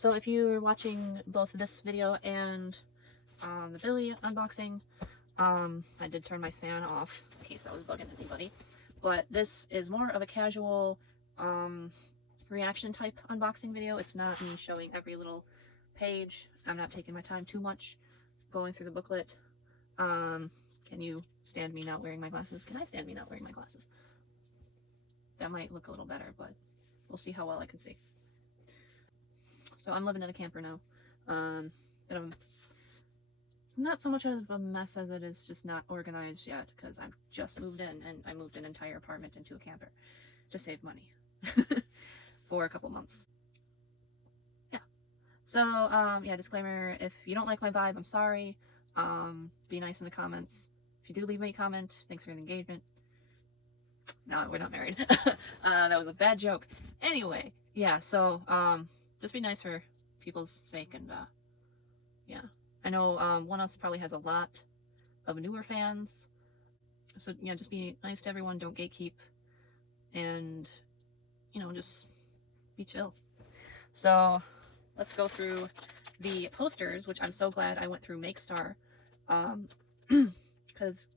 So if you're watching both this video and the Billy unboxing, I did turn my fan off in case that was bugging anybody. But this is more of a casual reaction type unboxing video. It's not me showing every little page. I'm not taking my time too much going through the booklet. Can you stand me not wearing my glasses? Can I stand me not wearing my glasses? That might look a little better, but we'll see how well I can see. So I'm living in a camper now. But I'm not so much of a mess as it is just not organized yet, because I've just moved in, and I moved an entire apartment into a camper to save money for a couple months. Yeah. So, yeah, disclaimer, if you don't like my vibe, I'm sorry. Be nice in the comments. If you do leave me a comment, thanks for the engagement. No, we're not married. That was a bad joke. Anyway, yeah, so, just be nice for people's sake, and, yeah. I know, One Us probably has a lot of newer fans, so, you know, just be nice to everyone, don't gatekeep, and, you know, just be chill. So, let's go through the posters, which I'm so glad I went through MakeStar, because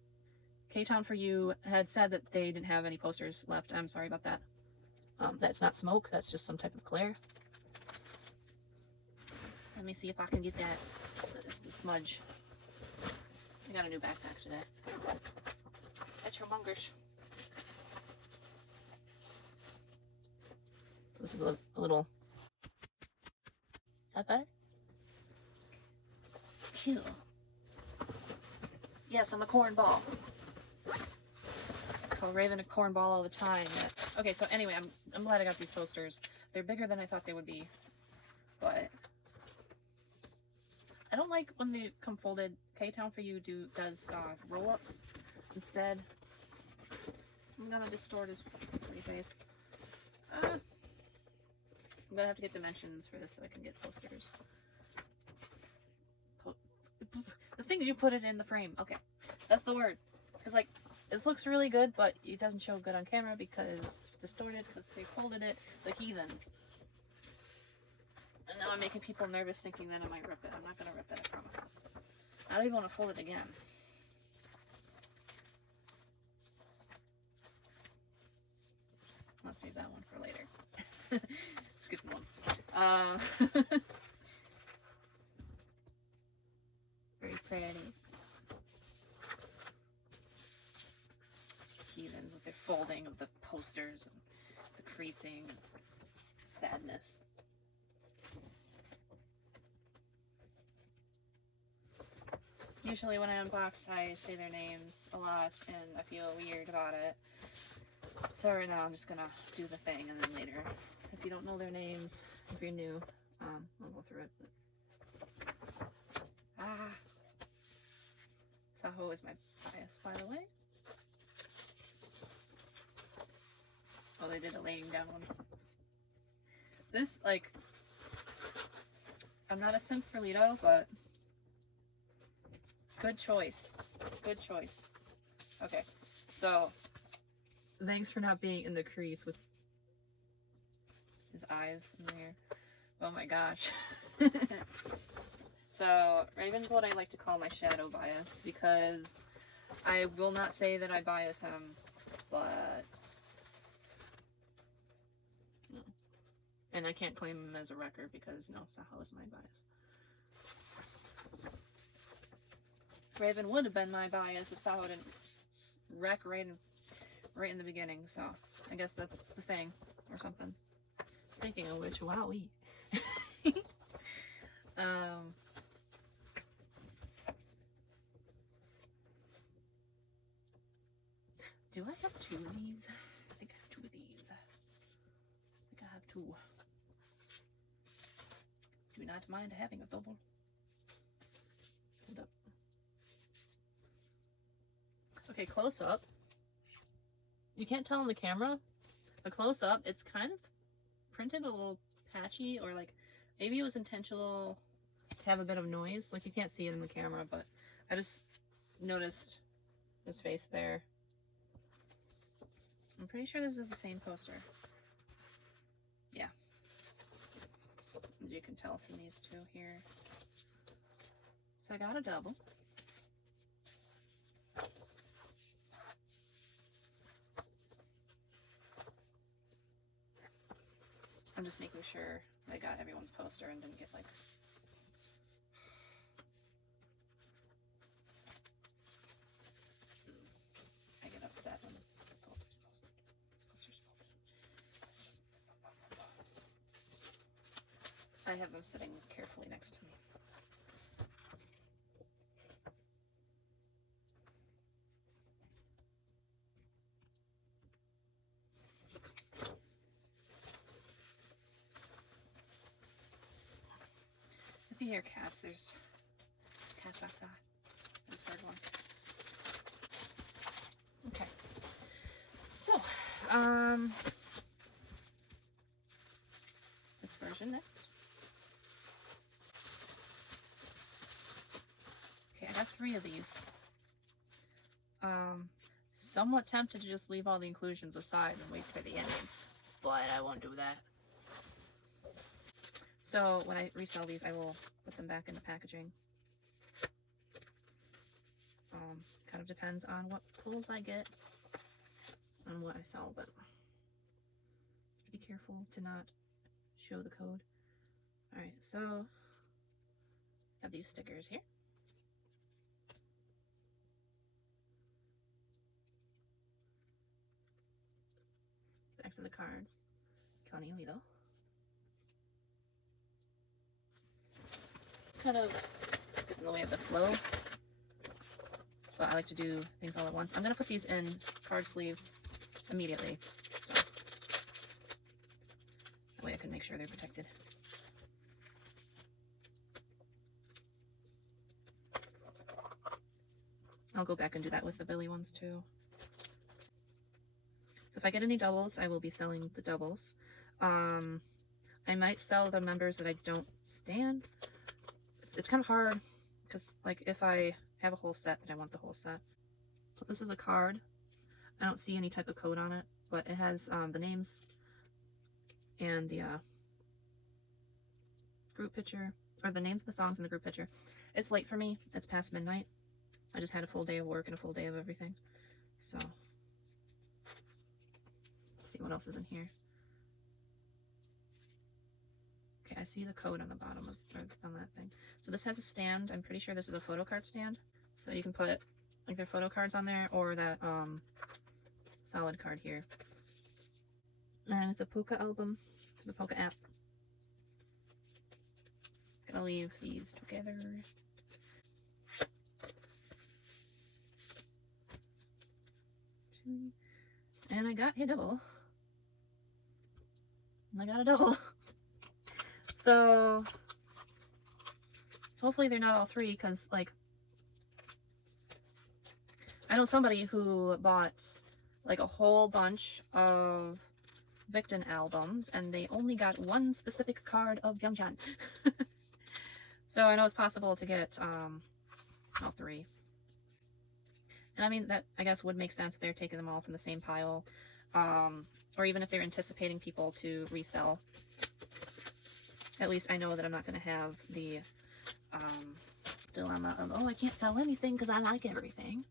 K-Town For You had said that they didn't have any posters left. I'm sorry about that. That's not smoke, that's just some type of glare. Let me see if I can get that, the smudge. I got a new backpack today. That's humongous. So this is a little... Is that better? Cool. Yes, I'm a cornball. I call Ravn a cornball all the time. Okay, so anyway, I'm glad I got these posters. They're bigger than I thought they would be, but I don't like when they come folded. K-Town For You does roll-ups instead. I'm gonna distort his pretty face. I'm gonna have to get dimensions for this so I can get posters. The things you put it in the frame. Okay, that's the word. Because, like, this looks really good, but it doesn't show good on camera because it's distorted, because they folded it like heathens. And now I'm making people nervous thinking that I might rip it. I'm not going to rip it, I promise. I don't even want to fold it again. I'll save that one for later. Skip one. Very pretty. Heathens with their folding of the posters and the creasing, sadness. Usually when I unbox, I say their names a lot, and I feel weird about it. So right now I'm just gonna do the thing, and then later, if you don't know their names, if you're new, I'll go through it. But... Saho is my bias, by the way. Oh, they did a laying down one. This, like, I'm not a simp for Lido, but good choice. Good choice. Okay, so thanks for not being in the crease with his eyes in there. Oh my gosh. So, Ravn's what I like to call my shadow bias, because I will not say that I bias him, but... No. And I can't claim him as a wrecker because, no, Saho is my bias. Ravn would have been my bias if Saho didn't wreck right in the beginning, so I guess that's the thing, or something. Speaking of which, wowee. Do I have two of these? I think I have two of these. I think I have two. Do not mind having a double. Hold up. Okay, close up. You can't tell on the camera, but close up, it's kind of printed a little patchy, or like maybe it was intentional to have a bit of noise. Like, you can't see it in the camera, but I just noticed his face there. I'm pretty sure this is the same poster. Yeah. you can tell from these two here. So I got a double. I'm just making sure I got everyone's poster and didn't get like I get upset when posters. I have them sitting carefully next to me. If you hear cats, there's cats outside. There's the third one. Okay. So, this version next. Okay, I got 3 of these. Somewhat tempted to just leave all the inclusions aside and wait for the ending, but I won't do that. So when I resell these, I will put them back in the packaging. Kind of depends on what pulls I get and what I sell, but be careful to not show the code. Alright, so I have these stickers here. Backs of the cards. Connie Lido. It's kind of gets in the way of the flow, but I like to do things all at once. I'm going to put these in card sleeves immediately, so that way I can make sure they're protected. I'll go back and do that with the Billy ones too. So if I get any doubles, I will be selling the doubles. I might sell the members that I don't stand. It's kind of hard because, like, if I have a whole set, then I want the whole set. So this is a card. I don't see any type of code on it, but it has the names and the group picture, or the names of the songs and the group picture. It's late for me. It's past midnight. I just had a full day of work and a full day of everything. So, let's see what else is in here. Okay, I see the code on the bottom of, or on that thing. So this has a stand. I'm pretty sure this is a photo card stand. So you can put like their photo cards on there, or that solid card here. And it's a polka album, the polka app. Gonna leave these together. And I got a double. I got a double. So hopefully they're not all 3, because, like, I know somebody who bought, like, a whole bunch of Victon albums, and they only got one specific card of Byungchan. So I know it's possible to get all 3. And I mean, that, I guess, would make sense if they're taking them all from the same pile. Or even if they're anticipating people to resell. At least I know that I'm not going to have the dilemma of, oh, I can't sell anything because I like everything.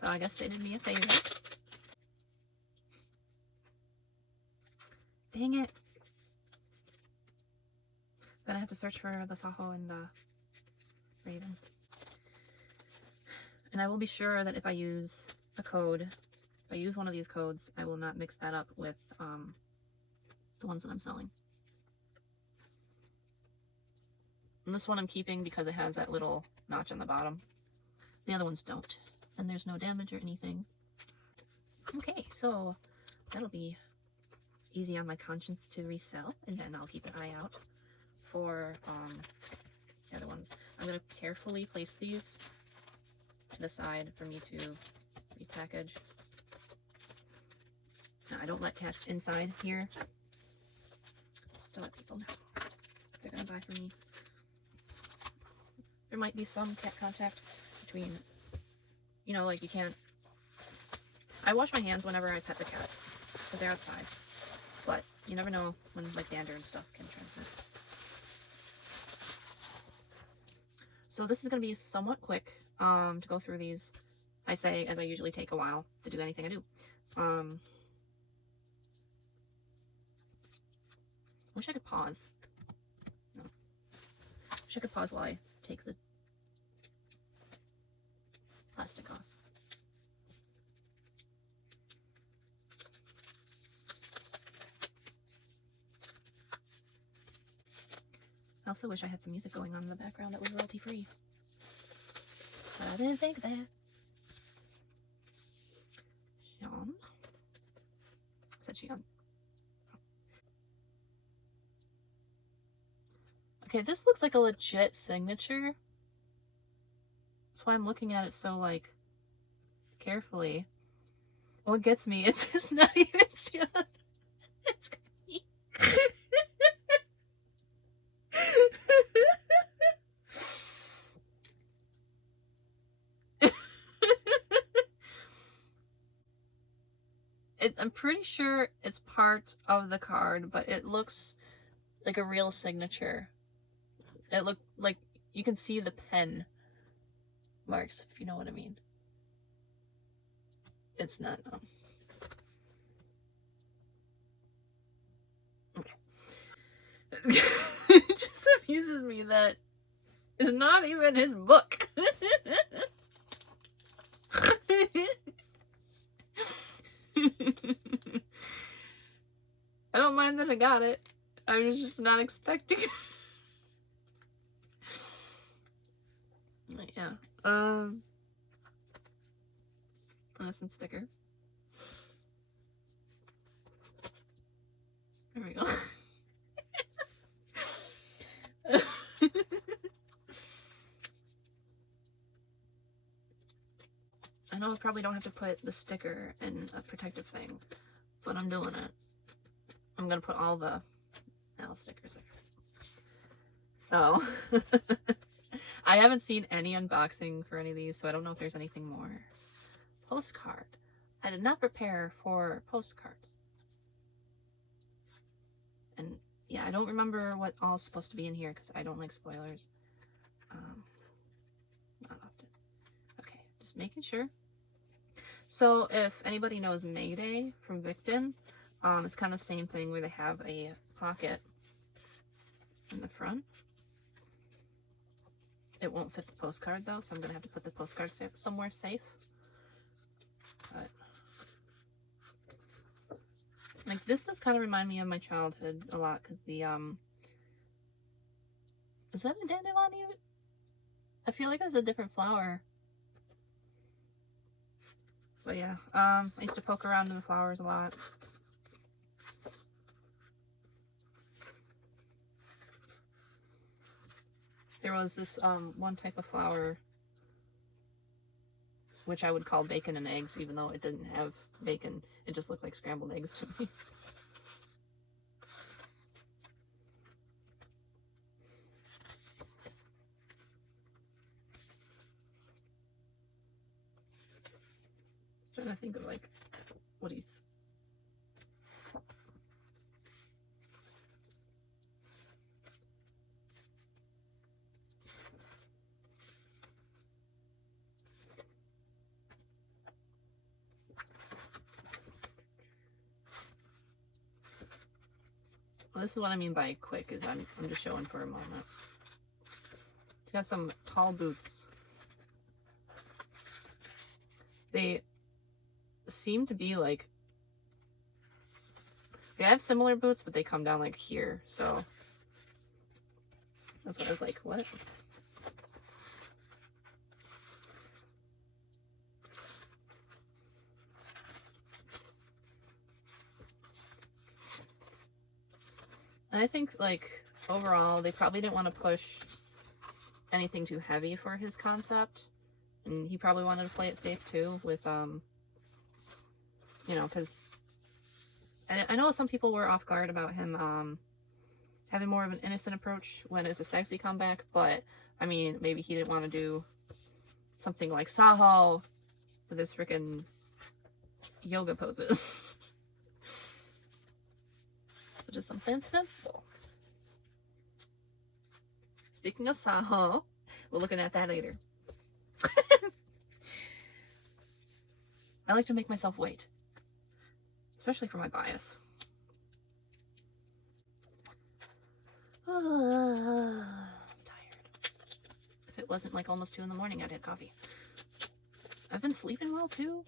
So I guess they did me a favor. Dang it. But I have to search for the Saho and the Ravn. And I will be sure that if I use a code, if I use one of these codes, I will not mix that up with the ones that I'm selling. And this one I'm keeping because it has that little notch on the bottom. The other ones don't. And there's no damage or anything. Okay, so that'll be easy on my conscience to resell. And then I'll keep an eye out for the other ones. I'm going to carefully place these to the side for me to repackage. Now, I don't let cats inside here. Just to let people know if they're going to buy from me. There might be some cat contact between, you know, like you can't. I wash my hands whenever I pet the cats because they're outside. But you never know when, like, dander and stuff can transmit. So this is going to be somewhat quick to go through these. I say as I usually take a while to do anything I do. Wish I could pause. No. Wish I could pause while I take the plastic off. I also wish I had some music going on in the background that was royalty free. But I didn't think that. Sean. I said Sean. Okay, this looks like a legit signature. That's why I'm looking at it so, like, carefully. What gets me, it's not even Sean. It's me. I'm pretty sure it's part of the card, but it looks like a real signature. It looked like you can see the pen marks, if you know what I mean. It's not, okay. It just amuses me that it's not even his book. I don't mind that I got it. I was just not expecting it. Yeah. Innocent sticker. There we go. I know I probably don't have to put the sticker in a protective thing, but I'm doing it. I'm gonna put all the Malus stickers there. So, I haven't seen any unboxing for any of these, so I don't know if there's anything more. Postcard. I did not prepare for postcards. And yeah, I don't remember what all is supposed to be in here because I don't like spoilers. Not often. Okay, just making sure. So if anybody knows Mayday from Victon, it's kind of the same thing where they have a pocket in the front. It won't fit the postcard though, so I'm gonna have to put the postcard somewhere safe. But like this does kind of remind me of my childhood a lot because the is that a dandelion even? I feel like it's a different flower. But yeah, I used to poke around in the flowers a lot. There was this one type of flower which I would call bacon and eggs, even though it didn't have bacon. It just looked like scrambled eggs to me. Trying to think of like what he's. Well, this is what I mean by quick, is I'm just showing for a moment. He's got some tall boots. They seem to be like, they have similar boots, but they come down like here, so that's what I was like, what? I think, like, overall, they probably didn't want to push anything too heavy for his concept. And he probably wanted to play it safe, too, with, you know, because I know some people were off guard about him, having more of an innocent approach when it's a sexy comeback, but, I mean, maybe he didn't want to do something like Saho with his freaking yoga poses. Just something simple. Speaking of Saho, We're looking at that later. I like to make myself wait. Especially for my bias. I'm tired. If it wasn't like almost 2 in the morning, I'd had coffee. I've been sleeping well too.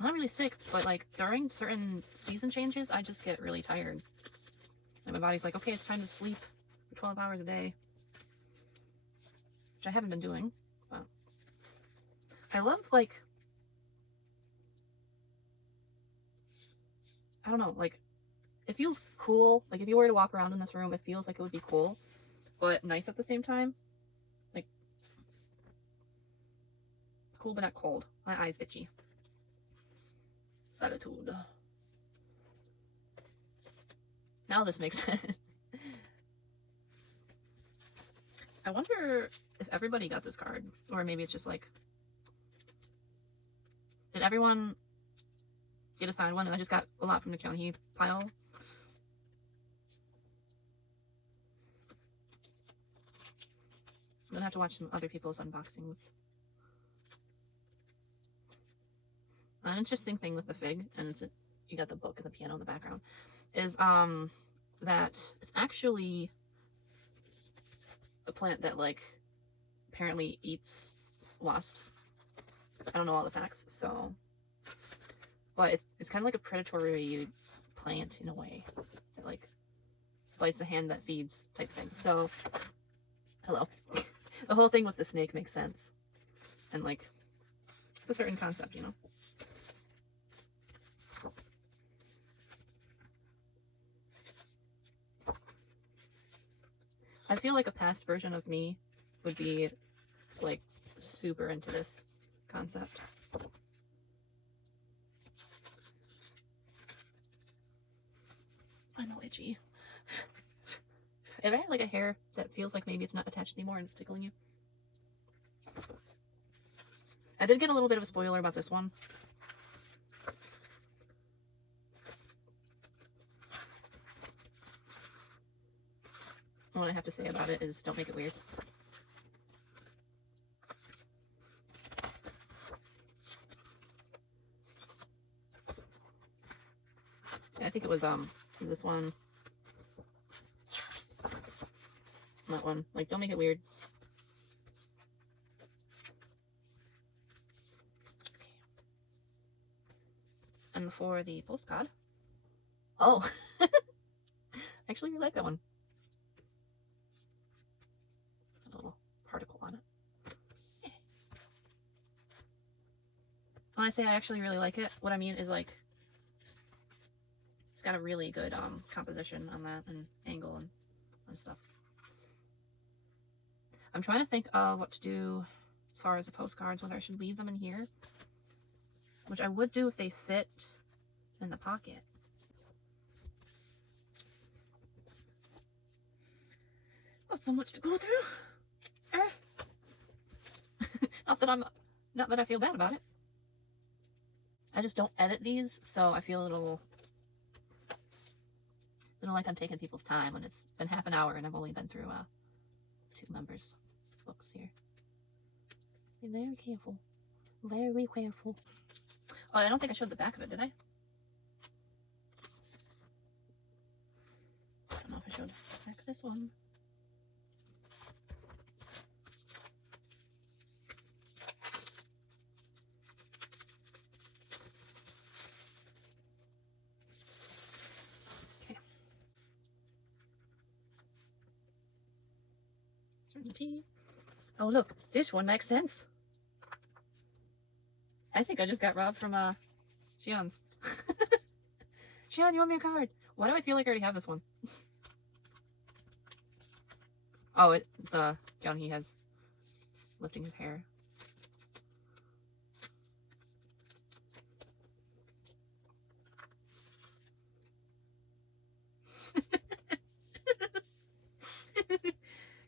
I'm not really sick, but like during certain season changes, I just get really tired. And my body's like, okay, it's time to sleep for 12 hours a day. Which I haven't been doing, but I love, like, I don't know, like, it feels cool. Like, if you were to walk around in this room, it feels like it would be cool, but nice at the same time. Like, it's cool but not cold. My eye's itchy. Solitude. Now this makes sense. I wonder if everybody got this card, or maybe it's just like, did everyone get assigned one and I just got a lot from the county pile? I'm gonna have to watch some other people's unboxings. An interesting thing with the fig, and it's, you got the book and the piano in the background, is that it's actually a plant that, like, apparently eats wasps. I don't know all the facts, so, but it's kind of like a predatory plant in a way. It, like, bites the hand that feeds type thing. So, hello. The whole thing with the snake makes sense. And, like, it's a certain concept, you know? I feel like a past version of me would be, like, super into this concept. I'm all itchy. If I had, like, a hair that feels like maybe it's not attached anymore and it's tickling you. I did get a little bit of a spoiler about this one. What I have to say about it is don't make it weird. Yeah, I think it was this one. That one. Like, don't make it weird. Okay. And for the postcard. Oh. I actually really like that one. A little particle on it. Yeah. When I say I actually really like it, what I mean is, like, it's got a really good composition on that and angle and stuff. I'm trying to think of what to do as far as the postcards, whether I should leave them in here, which I would do if they fit in the pocket. Got so much to go through. Not that I feel bad about it. I just don't edit these, so I feel a little like I'm taking people's time when it's been half an hour and I've only been through 2 members' books here. Be very careful. Very careful. Oh, I don't think I showed the back of it, did I? I don't know if I showed the back of this one. Certainty. Oh, look, this one makes sense. I think I just got robbed from Shion's. Shion, you want me a card? Why do I feel like I already have this one? Oh, it's John, he has lifting his hair.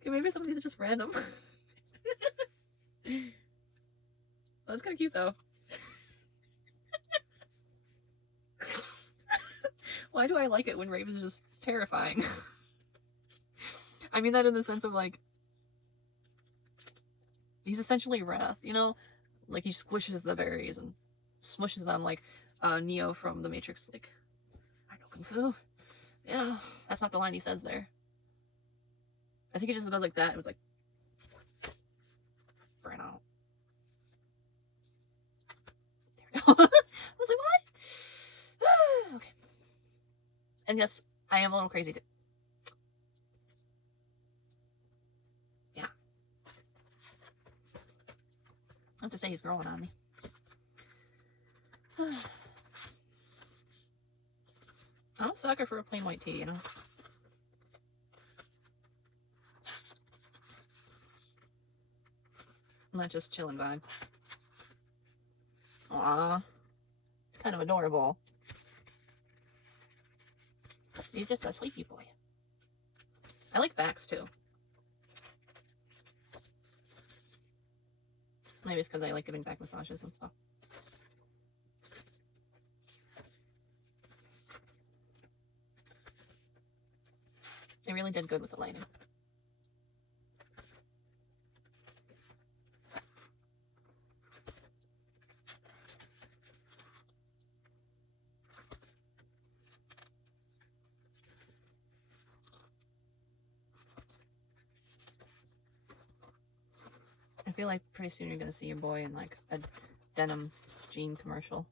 Okay, maybe some of these are just random. That's kind of cute though. Why do I like it when Ravn's just terrifying? I mean that in the sense of, like, He's essentially Wrath, you know? Like, he squishes the berries and smushes them like Neo from The Matrix, like, I know Kung Fu. Yeah, that's not the line he says there. I think he just goes like that, and it was like, burn out. There we go. I was like, what? Okay. And yes, I am a little crazy too. Yeah. I have to say he's growing on me. I'm a sucker for a plain white tea, you know? Not just chilling vibe. Aww. Kind of adorable. He's just a sleepy boy. I like backs too. Maybe it's because I like giving back massages and stuff. They really did good with the lighting. I feel like pretty soon you're gonna see your boy in like a denim jean commercial.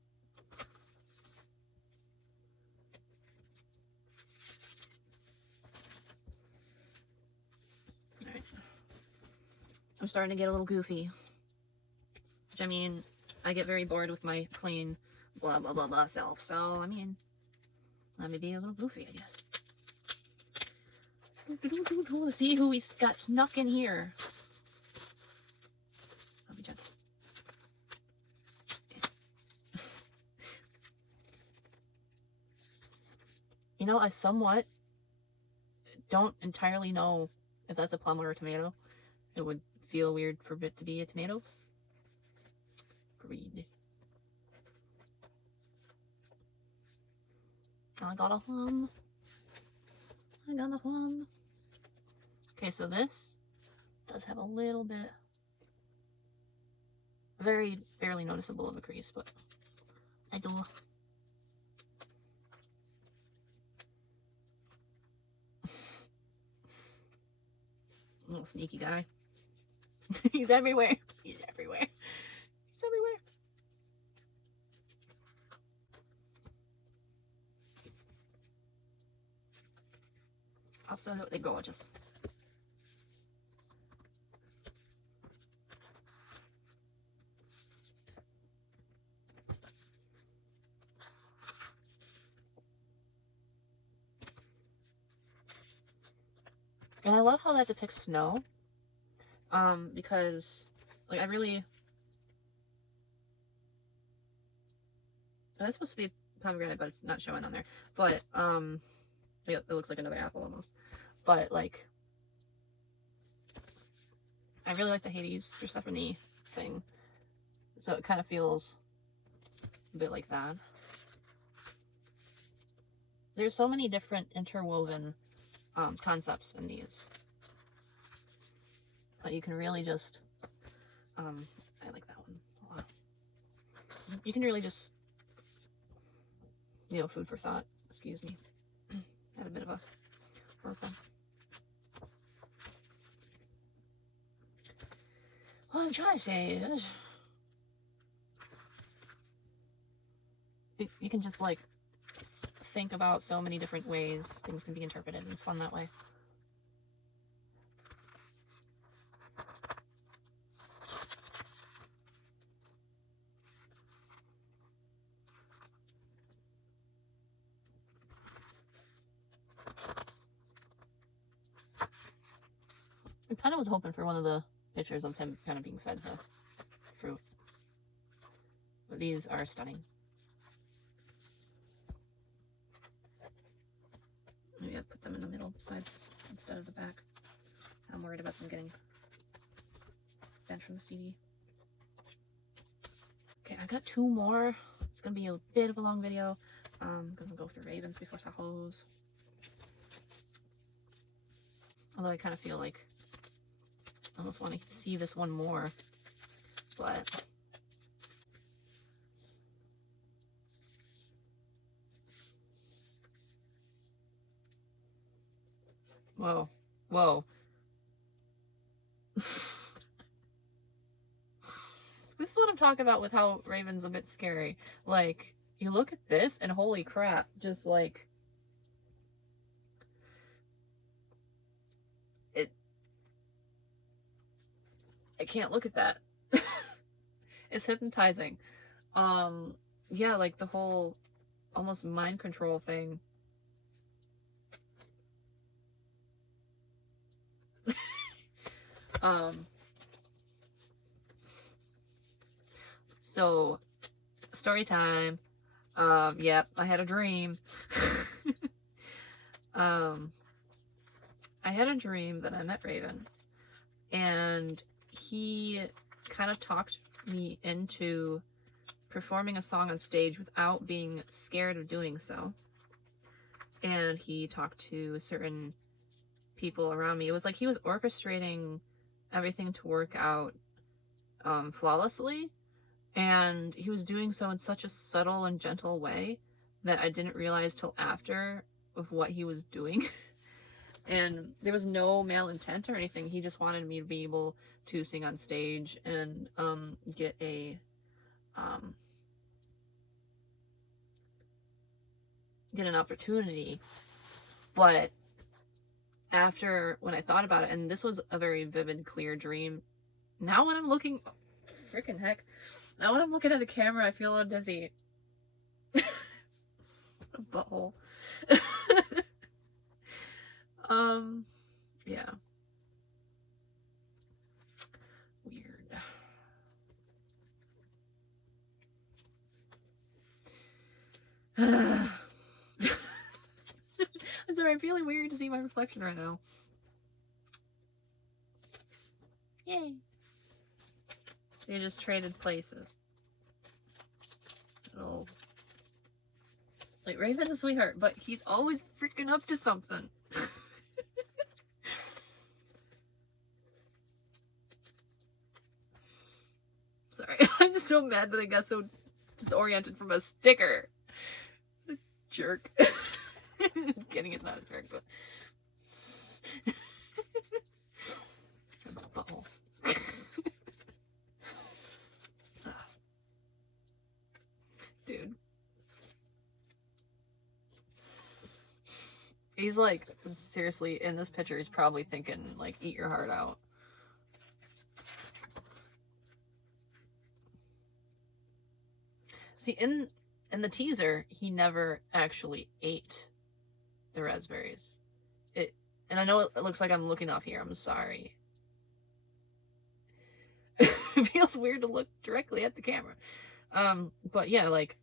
Alright. I'm starting to get a little goofy. Which, I mean, I get very bored with my plain blah blah blah blah self. So, I mean, let me be a little goofy, I guess. Let's see who we got snuck in here. I'll be gentle. You know, I somewhat don't entirely know if that's a plum or a tomato. It would feel weird for it to be a tomato. Greed. I got a plum. I got a plum. Okay, so this does have a little bit, very barely noticeable of a crease, but I do. Little sneaky guy. He's everywhere. He's everywhere. He's everywhere. Absolutely gorgeous. And I love how that depicts snow. Because, like, I really... That's supposed to be pomegranate, but it's not showing on there. But, yeah, it looks like another apple almost. But, like, I really like the Hades Persephone thing. So it kind of feels a bit like that. There's so many different interwoven concepts in these that you can really just I like that one a lot. You can really just, you know, food for thought. Excuse me. Had a bit of a burp. What I'm trying to say is you can just like think about so many different ways things can be interpreted, and it's fun that way. I kind of was hoping for one of the pictures of him kind of being fed the fruit, but these are stunning. Maybe I put them in the middle besides instead of the back. I'm worried about them getting banned from the CD. Okay, I've got two more. It's gonna be a bit of a long video. I'm gonna go through Ravens before Sahos. Although I kind of feel like I almost want to see this one more, but whoa, whoa. This is what I'm talking about with how Ravn's a bit scary. Like, you look at this and holy crap, just like, I can't look at that. It's hypnotizing. Yeah, like the whole almost mind control thing. So story time. Yep, I had a dream. I had a dream that I met Ravn, and he kind of talked me into performing a song on stage without being scared of doing so. And he talked to certain people around me. It was like he was orchestrating everything to work out flawlessly, and he was doing so in such a subtle and gentle way that I didn't realize till after of what he was doing. And there was no malintent or anything. He just wanted me to be able to sing on stage and get a get an opportunity. But after, when I thought about it, and this was a very vivid, clear dream, now when I'm looking, freaking heck, now when I'm looking at the camera, I feel a little dizzy. A butthole. Yeah. Weird. I'm sorry, I'm feeling weird to see my reflection right now. Yay. They just traded places. Oh. Like, Ravn's a sweetheart, but he's always freaking up to something. Sorry, I'm just so mad that I got so disoriented from a sticker. What a jerk. Kidding, it's not a jerk, but... Butthole. Dude. He's like, seriously, in this picture, he's probably thinking, like, eat your heart out. See, in the teaser, he never actually ate the raspberries. And I know it looks like I'm looking off here. I'm sorry. It feels weird to look directly at the camera. But yeah, like,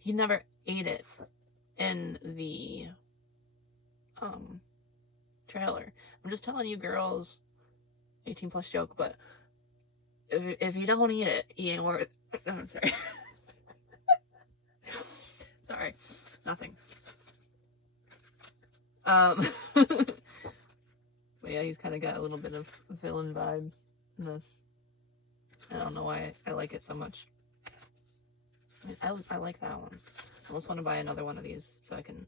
he never ate it in the trailer. I'm just telling you girls, 18 plus joke, but if you don't eat it, you ain't worth it. No, I'm sorry. Sorry, nothing. But yeah, he's kind of got a little bit of villain vibes in this. I don't know why I like it so much. I like that one. I almost want to buy another one of these so I can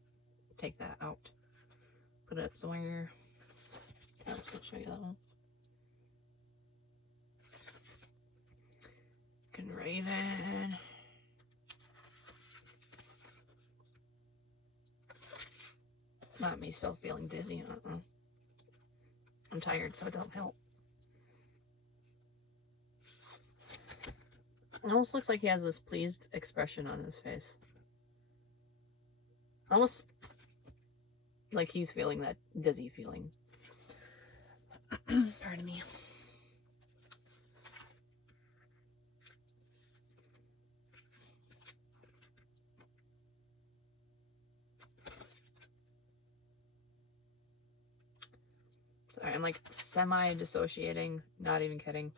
take that out. Put it somewhere. I'm just gonna show you that one. Good Ravn. Not me still feeling dizzy. I'm tired, so it don't help. It almost looks like he has this pleased expression on his face. Almost like he's feeling that dizzy feeling. Pardon me. Sorry, I'm like semi-dissociating, not even kidding.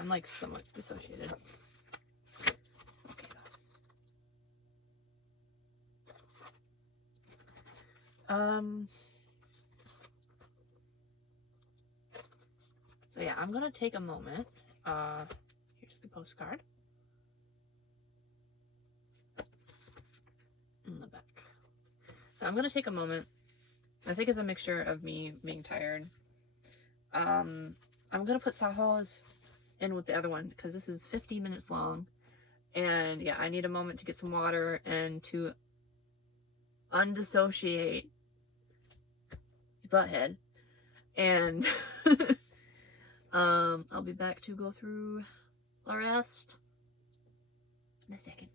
I'm like somewhat dissociated. Okay. So yeah, I'm gonna take a moment. Here's the postcard. In the back. So I'm gonna take a moment. I think it's a mixture of me being tired. I'm gonna put Saho's in with the other one because this is 50 minutes long. And yeah, I need a moment to get some water and to undissociate butthead. And I'll be back to go through the rest in a second.